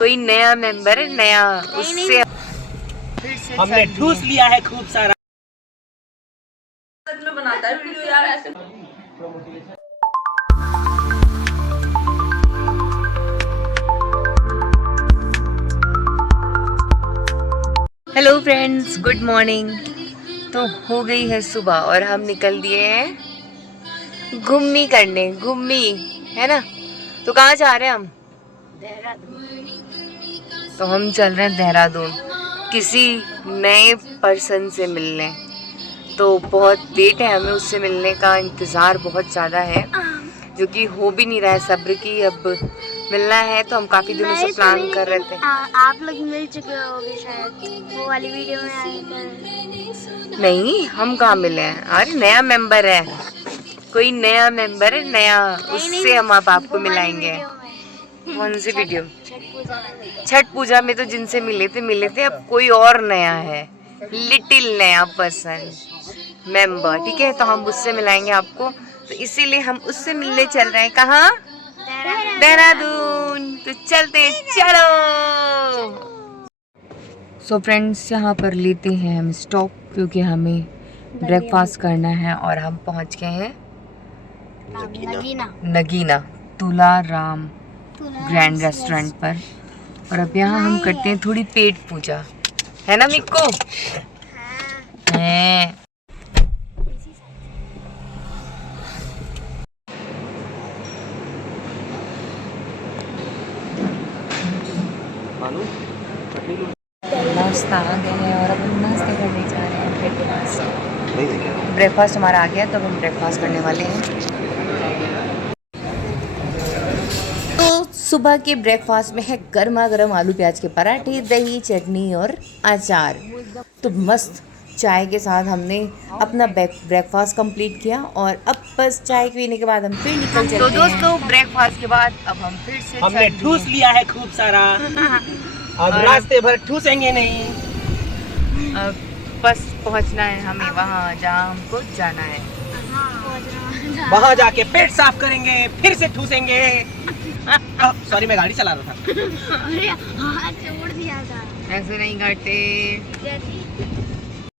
कोई नया मेंबर है, नया, उससे फिर से हमने ठूस लिया है खूब सारा। सच में बनाता है वीडियो यार ऐसे। Hello friends, good morning. तो हो गई है सुबह और हम निकल दिए हैं घूमनी करने। घूमनी है ना, तो कहाँ जा रहे हैं हम? तो हम चल रहे हैं देहरादून किसी नए पर्सन से मिलने। तो बहुत वेट है हमें, उससे मिलने का इंतज़ार बहुत ज़्यादा है, जो कि हो भी नहीं रहा है सब्र की। अब मिलना है तो हम काफ़ी दिनों से प्लान कर रहे थे। आप लोग मिल चुके होगे शायद, वो वाली वीडियो में आए थे। नहीं, हम कहाँ मिले हैं? अरे नया मेंबर है, कोई नया मेंबर है, नया, उससे हम आपको मिलाएंगे। कौन सी वीडियो? छठ पूजा में तो जिनसे मिले थे, अब कोई और नया है, लिटिल नया पर्सन मेंबर। ठीक है, तो हम उससे मिलाएंगे आपको, तो इसीलिए हम उससे मिलने चल रहे हैं। कहाँ? देहरादून। तो चलते, चलो। सो फ्रेंड्स, यहाँ पर लेते हैं हम स्टॉप, क्योंकि हमें ब्रेकफास्ट करना है और हम पहुँच गए हैं नगीना तुलाराम ग्रैंड रेस्टोरेंट पर। और अब यहाँ हम करते हैं थोड़ी पेट पूजा, है ना मिक्को? है। नाश्ता आ गया है और अब हम नाश्ते करने जा रहे हैं। ब्रेकफास्ट हमारा आ गया, तो हम ब्रेकफास्ट करने वाले हैं। तो सुबह के ब्रेकफास्ट में है गर्मा गर्म आलू प्याज के पराठे, दही, चटनी और अचार। तो मस्त चाय के साथ हमने अपना ब्रेकफास्ट कंप्लीट किया और अब बस चाय पीने के बाद हम फिर निकल चलते हैं। तो दोस्तों, ब्रेकफास्ट के बाद अब हम फिर से हमने ठूस लिया है खूब सारा। अब रास्ते भर ठूसेंगे नहीं, अब बस पहुंचना है हमें वहाँ जहाँ हमको जाना है। वहाँ जाके पेट साफ करेंगे, फिर से ठूसेंगे। सॉरी, मैं गाड़ी चला रहा था। अरे हाथ छोड़ दिया था। ऐसे नहीं करते।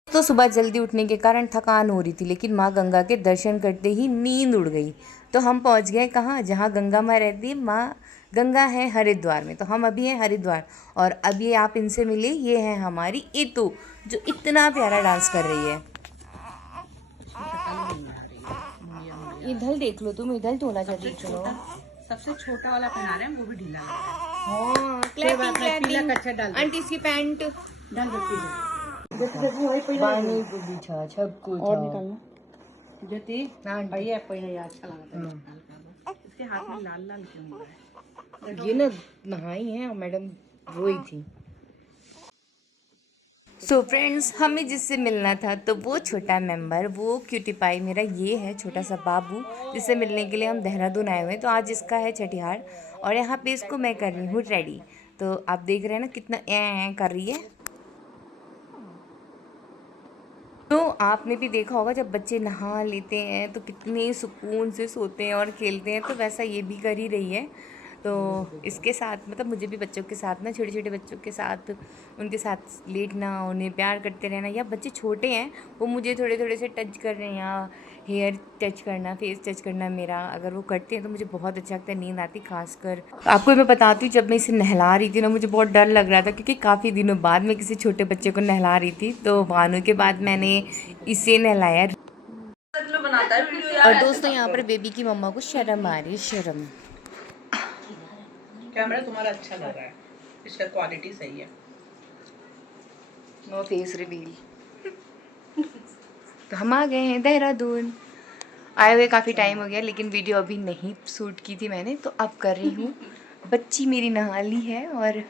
तो सुबह जल्दी उठने के कारण थकान हो रही थी, लेकिन माँ गंगा के दर्शन करते ही नींद उड़ गई। तो हम पहुँच गए कहाँ? जहाँ गंगा माँ रहती है। माँ गंगा है हरिद्वार में, तो हम अभी हैं हरिद्वार। और अब ये आप इनसे मिले, ये है हमारी इतू, जो इतना प्यारा डांस कर रही है। इधर देख लो, तुम इधर तो ना चाहिए। चलो, सबसे छोटा वाला पहना रहे हैं, वो भी ढीला लग रहा है। हाँ, क्लैपिंग क्लैपिंग। कच्चा डाल आंटी इसकी पैंट डाल देती है। पानी को बिछा छक्को और निकालना ज्योति भैया पहले अच्छा लगता है। इसके हाथ में लाल लाल क्यों हो रहा है? ये ना नहाई है मैडम, रोई थी। सो फ्रेंड्स, हमें जिससे मिलना था, तो वो छोटा मेंबर, वो क्यूटी पाई मेरा ये है छोटा सा बाबू, जिससे मिलने के लिए हम देहरादून आए हुए हैं। तो आज इसका है छठिहार और यहाँ पे इसको मैं कर रही हूँ रेडी। तो आप देख रहे हैं ना कितना ए कर रही है। तो आपने भी देखा होगा, जब बच्चे नहा लेते हैं तो कितने सुकून से सोते हैं और खेलते हैं, तो वैसा ये भी कर ही रही है। तो इसके साथ मतलब मुझे भी बच्चों के साथ ना, छोटे छोटे बच्चों के साथ, उनके साथ लेटना, उन्हें प्यार करते रहना, या बच्चे छोटे हैं वो मुझे थोड़े थोड़े से टच कर रहे हैं, या हेयर टच करना, फेस टच करना मेरा, अगर वो करते हैं तो मुझे बहुत अच्छा लगता है, नींद आती। खासकर आपको मैं बताती हूँ, जब मैं इसे नहला रही थी ना, मुझे बहुत डर लग रहा था, क्योंकि काफ़ी दिनों बाद मैं किसी छोटे बच्चे को नहला रही थी। तो भानु के बाद मैंने इसे नहलाया। और दोस्तों, यहाँ पर बेबी की मम्मा को शर्म आ रही है, शर्म। कैमरा तुम्हारा अच्छा लग रहा है, इसका क्वालिटी सही है। No face reveal. तो हम आ गए हैं देहरादून। आए हुए काफ़ी टाइम हो गया, लेकिन वीडियो अभी नहीं शूट की थी मैंने, तो अब कर रही हूँ। बच्ची मेरी नहा ली है और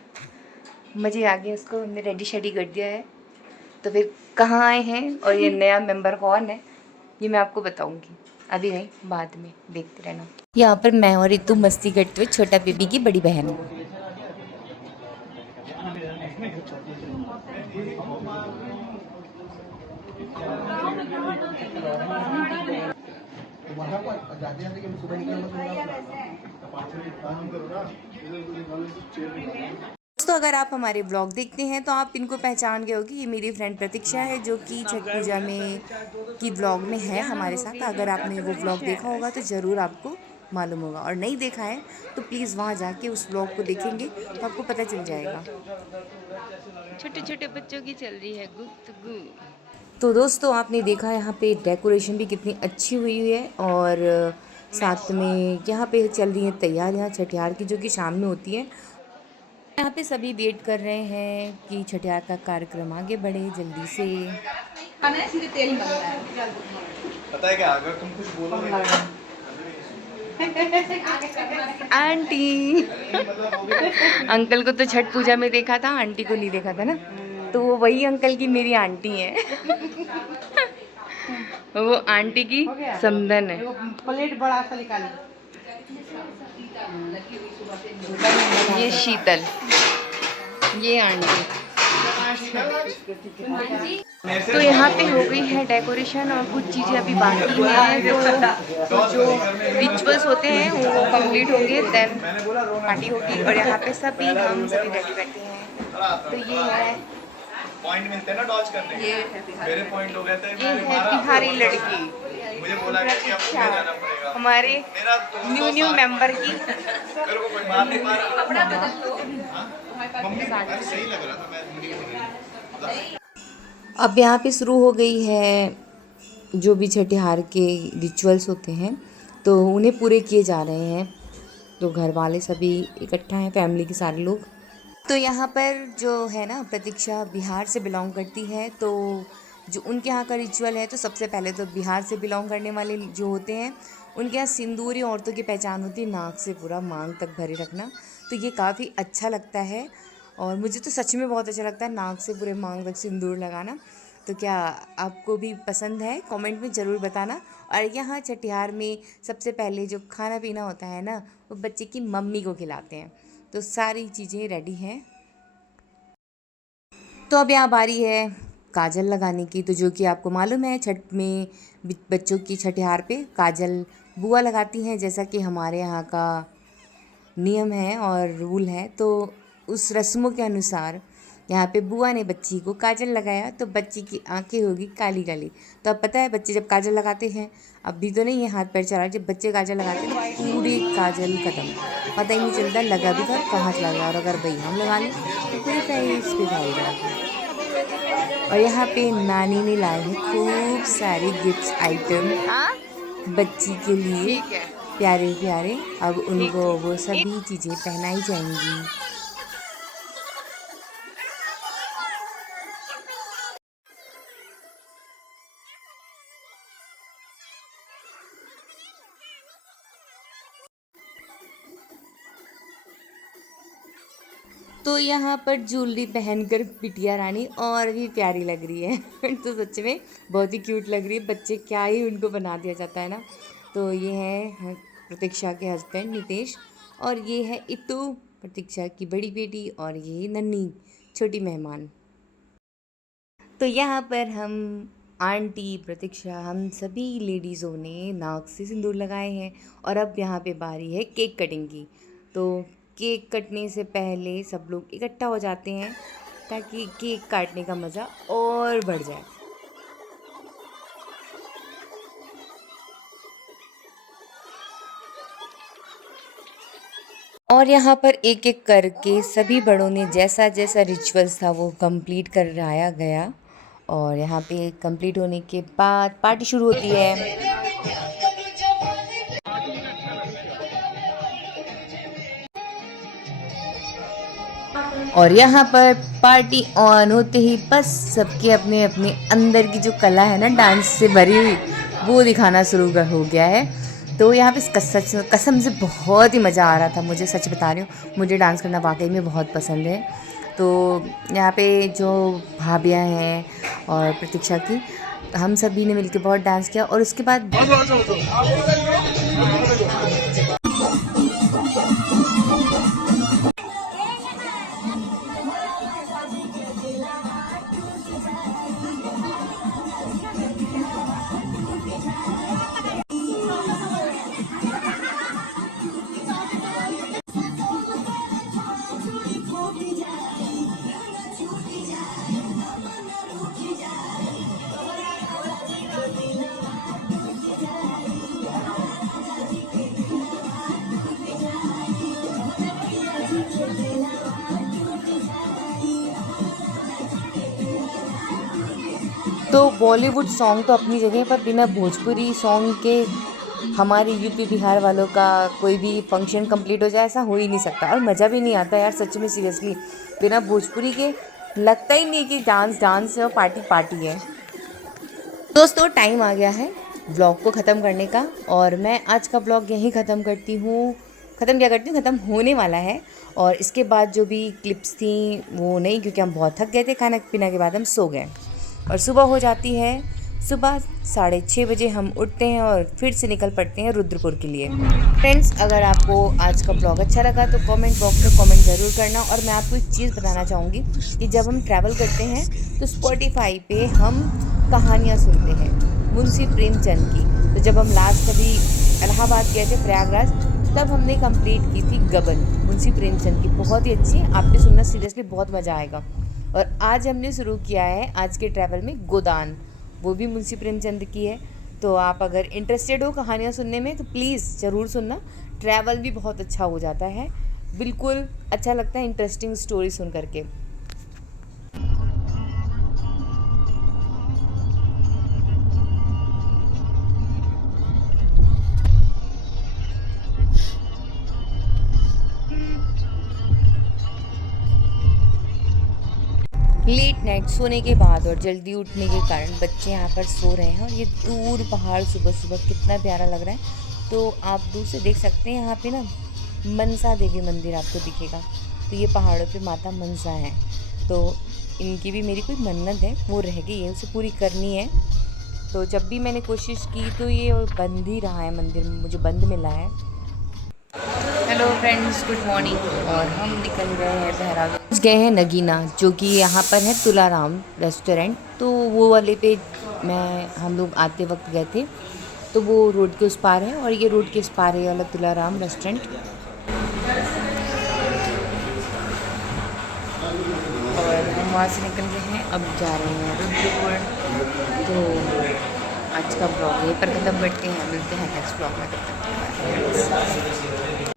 मज़े आ गए, उसको हमने रेडी शेडी कर दिया है। तो फिर कहाँ आए हैं और ये नया मेंबर कौन है, ये मैं आपको बताऊँगी, अभी नहीं, बाद में देखते रहना। यहाँ पर मैं और रितु मस्ती करते हुए, छोटा बेबी की बड़ी बहन। दोस्तों अगर आप हमारे ब्लॉग देखते हैं तो आप इनको पहचान गए होगी। ये मेरी फ्रेंड प्रतीक्षा है जो कि छठ पूजा में की ब्लॉग में है हमारे साथ। अगर आपने वो ब्लॉग देखा होगा तो ज़रूर आपको मालूम होगा, और नहीं देखा है तो प्लीज़ वहाँ जाके उस ब्लॉग को देखेंगे तो आपको पता चल जाएगा। छोटे छोटे बच्चों की चल रही है गुफ्तगू। तो दोस्तों आपने देखा यहाँ पे डेकोरेशन भी कितनी अच्छी हुई है, और साथ में यहाँ पे चल रही है तैयारियाँ छठियार की, जो कि शाम में होती है। यहाँ पे सभी वेट कर रहे हैं कि छठियार का कार्यक्रम आगे बढ़े जल्दी से। पता है क्या, अगर तुम कुछ बोलोगे आंटी अंकल को तो छठ पूजा में देखा था, आंटी को नहीं देखा था ना, तो वो वही अंकल की मेरी आंटी है। वो आंटी की समधन है। प्लेट बड़ा सा निकाली। ये शीतल, ये आंटी। तो यहाँ पे हो गई है डेकोरेशन और कुछ चीज़ें अभी बाकी हैं। तो जो रिचुअल्स होते हैं वो कंप्लीट होंगे, देन पार्टी होगी। और यहाँ पे हम सभी रेडी बैठे हैं। तो ये है, पॉइंट मिलते हैं ना डॉज करने के। मेरे पॉइंट हो गए थे। ये है बिहारी लड़की मुझे बोला गया कि अब मुझे जाना पड़ेगा। हमारे न्यू मेंबर की। मेरे को कोई मार नहीं पा रहा। मम्मी सही लग रहा था, मैं अब यहाँ पे शुरू हो गई है जो भी छठिहार के रिचुअल्स होते हैं, तो उन्हें पूरे किए जा रहे हैं। तो घर वाले सभी इकट्ठा हैं, फैमिली के सारे लोग। तो यहाँ पर जो है ना, प्रतीक्षा बिहार से बिलोंग करती है। तो जो उनके यहाँ का रिचुअल है, तो सबसे पहले तो बिहार से बिलोंग करने वाले जो होते हैं उनके यहाँ सिंदूरी औरतों की पहचान होती है, नाक से पूरा मांग तक भरे रखना। तो ये काफ़ी अच्छा लगता है, और मुझे तो सच में बहुत अच्छा लगता है नाक से पूरे मांग तक सिंदूर लगाना। तो क्या आपको भी पसंद है? कमेंट में ज़रूर बताना। और यहाँ छठिहार में सबसे पहले जो खाना पीना होता है ना, वो बच्चे की मम्मी को खिलाते हैं। तो सारी चीज़ें रेडी हैं। तो अब यहाँ बारी है काजल लगाने की। तो जो कि आपको मालूम है, छठ में बच्चों की छठिहार पे काजल बुआ लगाती हैं, जैसा कि हमारे यहाँ का नियम है और रूल है। तो उस रस्मों के अनुसार यहाँ पे बुआ ने बच्ची को काजल लगाया, तो बच्ची की आंखें होगी काली काली। तो अब पता है बच्चे जब काजल लगाते हैं, अभी तो नहीं है हाथ पैर चला, जब बच्चे काजल लगाते हैं तो पूरी काजल खत्म, पता ही नहीं चलता लगा भी था कहाँ चला गया। और अगर भाई हम लगा लें तो पूरे फेस पे भाई। और यहाँ पे नानी ने लाए हैं खूब सारे गिफ्ट आइटम बच्ची के लिए, प्यारे प्यारे। अब उनको वो सभी चीज़ें पहनाई जाएंगी। तो यहाँ पर ज्वेलरी पहनकर बिटिया रानी और भी प्यारी लग रही है। तो सच में बहुत ही क्यूट लग रही है। बच्चे क्या ही उनको बना दिया जाता है ना। तो ये है प्रतीक्षा के हस्बैंड नितेश, और ये है इतू प्रतीक्षा की बड़ी बेटी, और ये नन्ही छोटी मेहमान। तो यहाँ पर हम आंटी प्रतीक्षा, हम सभी लेडीज़ों ने नाक से सिंदूर लगाए हैं। और अब यहाँ पे बारी है केक कटिंग की। तो केक कटने से पहले सब लोग इकट्ठा हो जाते हैं ताकि केक काटने का मज़ा और बढ़ जाए। और यहाँ पर एक एक करके सभी बड़ों ने जैसा जैसा रिचुअल्स था वो कंप्लीट कराया गया। और यहाँ पे कंप्लीट होने के बाद पार्टी शुरू होती है। और यहाँ पर पार्टी ऑन होते ही बस सबके अपने अपने अंदर की जो कला है ना डांस से भरी हुई, वो दिखाना शुरू हो गया है। तो यहाँ पे कसम से बहुत ही मज़ा आ रहा था। मुझे सच बता रही हूँ, मुझे डांस करना वाकई में बहुत पसंद है। तो यहाँ पे जो भाभियाँ हैं और प्रतीक्षा की, हम सभी ने मिलकर बहुत डांस किया। और उसके बाद तो बॉलीवुड सॉन्ग तो अपनी जगह पर, बिना भोजपुरी सॉन्ग के हमारे यूपी बिहार वालों का कोई भी फंक्शन कंप्लीट हो जाए ऐसा हो ही नहीं सकता। और मज़ा भी नहीं आता यार सच में, सीरियसली बिना भोजपुरी के लगता ही नहीं कि डांस डांस है और पार्टी पार्टी है। दोस्तों टाइम आ गया है व्लॉग को ख़त्म करने का, और मैं आज का व्लॉग यहीं ख़त्म करती हूँ। ख़त्म होने वाला है। और इसके बाद जो भी क्लिप्स थी वो नहीं, क्योंकि हम बहुत थक गए थे। खाना पीना के बाद हम सो गए और सुबह हो जाती है। सुबह 6:30 बजे हम उठते हैं और फिर से निकल पड़ते हैं रुद्रपुर के लिए। फ्रेंड्स, अगर आपको आज का ब्लॉग अच्छा लगा तो कमेंट बॉक्स में कमेंट ज़रूर करना। और मैं आपको एक चीज़ बताना चाहूँगी कि जब हम ट्रैवल करते हैं तो स्पॉटिफाई पे हम कहानियाँ सुनते हैं मुंशी प्रेमचंद की। तो जब हम लास्ट अभी इलाहाबाद गए थे, प्रयागराज, तब हमने कंप्लीट की थी गबन मुंशी प्रेमचंद की। बहुत ही अच्छी, आपने सुनना, सीरियसली बहुत मज़ा आएगा। और आज हमने शुरू किया है आज के ट्रैवल में गोदान, वो भी मुंशी प्रेमचंद की है। तो आप अगर इंटरेस्टेड हो कहानियाँ सुनने में तो प्लीज़ ज़रूर सुनना। ट्रैवल भी बहुत अच्छा हो जाता है, बिल्कुल अच्छा लगता है इंटरेस्टिंग स्टोरी सुन करके। लेट नाइट सोने के बाद और जल्दी उठने के कारण बच्चे यहाँ पर सो रहे हैं। और ये दूर पहाड़ सुबह सुबह कितना प्यारा लग रहा है। तो आप दूर से देख सकते हैं यहाँ पे ना मनसा देवी मंदिर आपको दिखेगा। तो ये पहाड़ों पे माता मनसा है। तो इनकी भी मेरी कोई मन्नत है, वो रह गई है, उसे पूरी करनी है। तो जब भी मैंने कोशिश की तो ये बंद ही रहा है, मंदिर मुझे बंद मिला है। Hello friends, good morning. और हम निकल गए हैं देहरादून, गए हैं नगीना, जो कि यहाँ पर है तुलाराम रेस्टोरेंट। तो वो वाले पे हम लोग आते वक्त गए थे। तो वो रोड के उस पार है और ये रोड के इस पार है वाला तुलाराम रेस्टोरेंट। और हम वहाँ से निकल गए हैं, अब जा रहे हैं रुद्रपुर। तो आज का ब्लॉग यहीं पर ख़त्म करते हैं, मिलते हैं नेक्स्ट ब्लॉग में। तब तक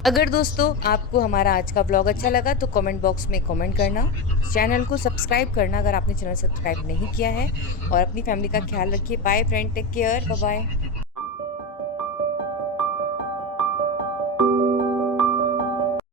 अगर दोस्तों आपको हमारा आज का ब्लॉग अच्छा लगा तो कमेंट बॉक्स में कमेंट करना, चैनल को सब्सक्राइब करना अगर आपने चैनल सब्सक्राइब नहीं किया है, और अपनी फैमिली का ख्याल रखिए। Bye friend, take care, bye bye.